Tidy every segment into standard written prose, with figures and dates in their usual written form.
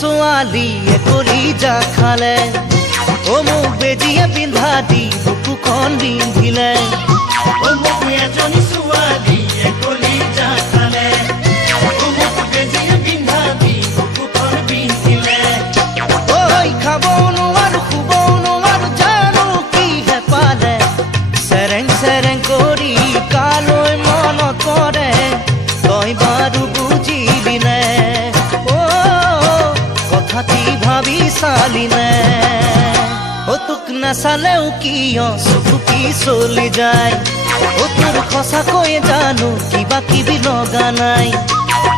ছোৱালীয়ে কলিজা খালে অ মোক বেজিয়ে পিন্ধা দি বুকুখন বিন্ধিলে অ মোক এজনী ছোৱালীয়ে কলিজা খালে অ মোক বেজিয়ে পিন্ধা দি বুকুখন বিন্ধিলে ঐ খাব নোৱাৰো শুব নোৱাৰো জানো কিহে পালে চেৰেং চেৰেং কৰি কালৈ মনত পৰে তই বাৰু বুজিলি নে কথাটি ভাবি চালি নে ও তোক নাচালেও কিয় চকু কি চলি যায় ও তোৰ সঁচাকৈ জানো কিবা কিবি লগা নাই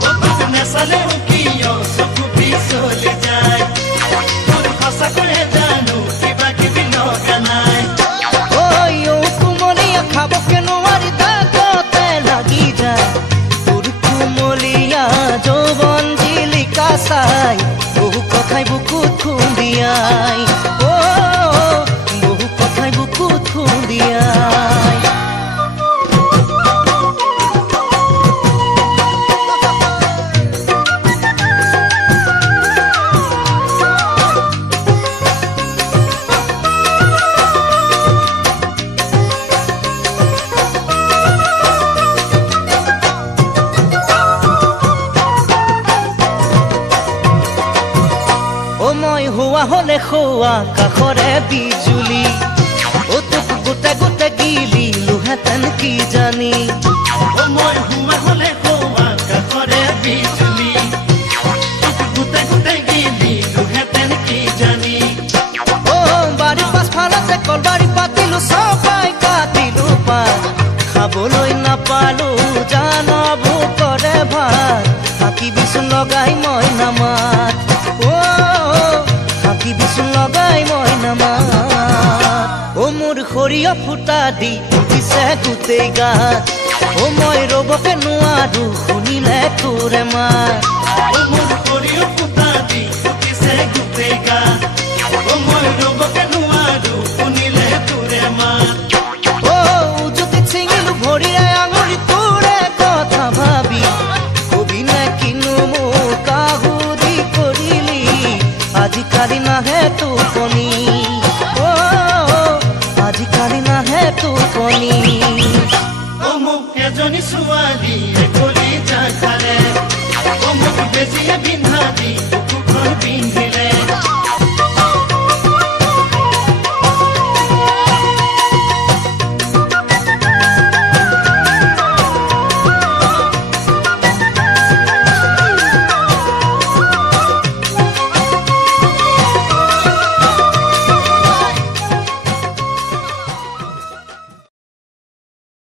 ও তোক নাচালেও কিয় চকু কি চলি যায় তোৰ সঁচাকৈ জানো কিবা কিবি লগা নাই ঐ কুমলীয়া খাবকে নোৱাৰি দাঁততে লাগি যায় তোৰ কুমলীয়া যৌৱন জিলিকা চাই বহু কথাই বুকুত খুন্দিয়াই বহু কথাই বুকুত খুন্দিয়াই মই হোৱা হলে খোৱা কাষৰে বিজুলি অ তোক গোটে গোটে গিলিলোহেঁতেন কি জানি অ মই হোৱা হলে খোৱা কাষৰে বিজুলি তোক গোটে গোটে গিলিলোহেঁতেন কি জানি অ বাৰীৰ পাছফালতে কলবাৰী পাতিলো চপাই কাটিলো পাত খাবলৈ নাপালো জানো ভোকৰে ভাত থাকিবিচোন লগাই মই নামাত থাকিবিচোন লগাই মই নামাত অ মোৰ সৰিয়হ ফুটা দি উঠিছে গোটেই গাত অ মই ৰবকে নোৱাৰো শুনিলে তোৰে মাত অ মোৰ সৰিয়হ ফুটা দি উঠিছে গোটেই গাত অ মই ৰবকে নোৱাৰো শুনিলে তোৰে মাত অ যদি ছিঙিলো ভৰিৰে আঙুলি তোৰে কথা ভাবি কবি নে কিনো মোক আহুদি কৰিলি আজিকালি নাহে টোপনি আজিকালি নাহে টোপনি অ মোক এজনী ছোৱালীয়ে কলিজা খালে অ মোক বেজিয়ে পিন্ধা